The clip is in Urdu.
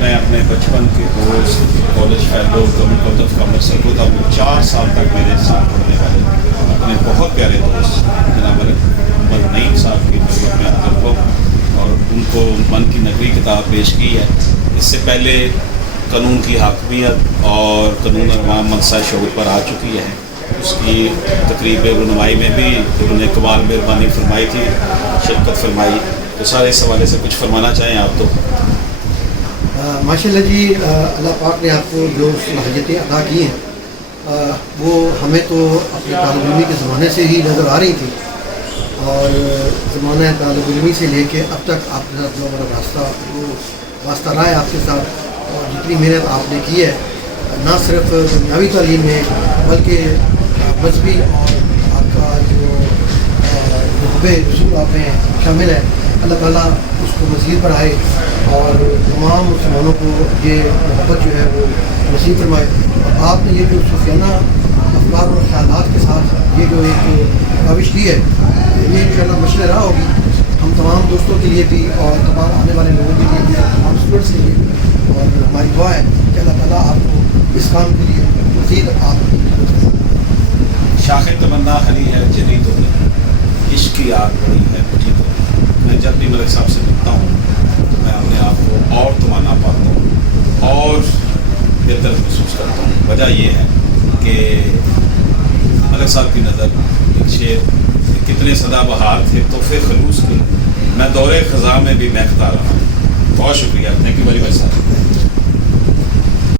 میں اپنے بچپن کے دوست college fellow government of commerce Sargodha میں 4 سال تک میرے ساتھ پڑھنے والے اپنے بہت پیارے دوست جناب محمد نعیم صاحب کی خدمت میں حاضر ہوں اور ان کو من کی نگری کتاب پیش کی ہے. اس سے پہلے قانون کی حاکمیت اور قانون عوام منصہ شعور پر آ چکی ہے. اس کی تقریب رونمائی میں بھی انہوں نے کمال مہربانی فرمائی تھی، شرکت فرمائی. تو سارے اس حوالے سے کچھ فرمانا چاہیں آپ؟ تو ماشاء اللہ جی، اللہ پاک نے آپ کو جو صلاحیتیں عطا کی ہیں وہ ہمیں تو اپنی طالب علمی کے زمانے سے ہی نظر آ رہی تھی، اور زمانہ طالب علمی سے لے کے اب تک آپ کے ساتھ جو ہمارا راستہ وہ واسطہ رہا ہے آپ کے ساتھ، اور جتنی محنت آپ نے کی ہے نہ صرف دنیاوی تعلیم میں بلکہ مذہبی اور آپ کا جو محب رسول آپ میں شامل ہے، اللہ تعالیٰ اس کو مزید بڑھائے اور تمام مسلمانوں کو یہ محبت جو ہے وہ نصیب فرمائے. اور آپ نے یہ جو صوفیانہ افکار اور خیالات کے ساتھ یہ جو ایک کاوش کی ہے، یہ انشاءاللہ مشعل راہ ہوگی ہم تمام دوستوں کے لیے بھی اور تمام آنے والے لوگوں کے لیے بھی، تمام اسٹوڈنٹس کے لیے بھی. اور ہماری دعا ہے کہ اللہ تعالیٰ آپ کو اس کام کے لیے مزید آپ شاخ تمنا ہری ہے جلی تو نہیں، عشق کی آگ بڑی ہے بجھی تو نہیں. میں جب بھی ملک صاحب سے ملتا ہوں تو میں اپنے آپ کو اور توانا پاتا ہوں اور بہتر محسوس کرتا ہوں. وجہ یہ ہے کہ ملک صاحب کی نظر ایک شعر کتنے سدا بہار تھے تحفے خلوص کے، میں دور خزاں میں بھی مہکتا رہا. بہت شکریہ، تھینک یو ویری مچ صاحب.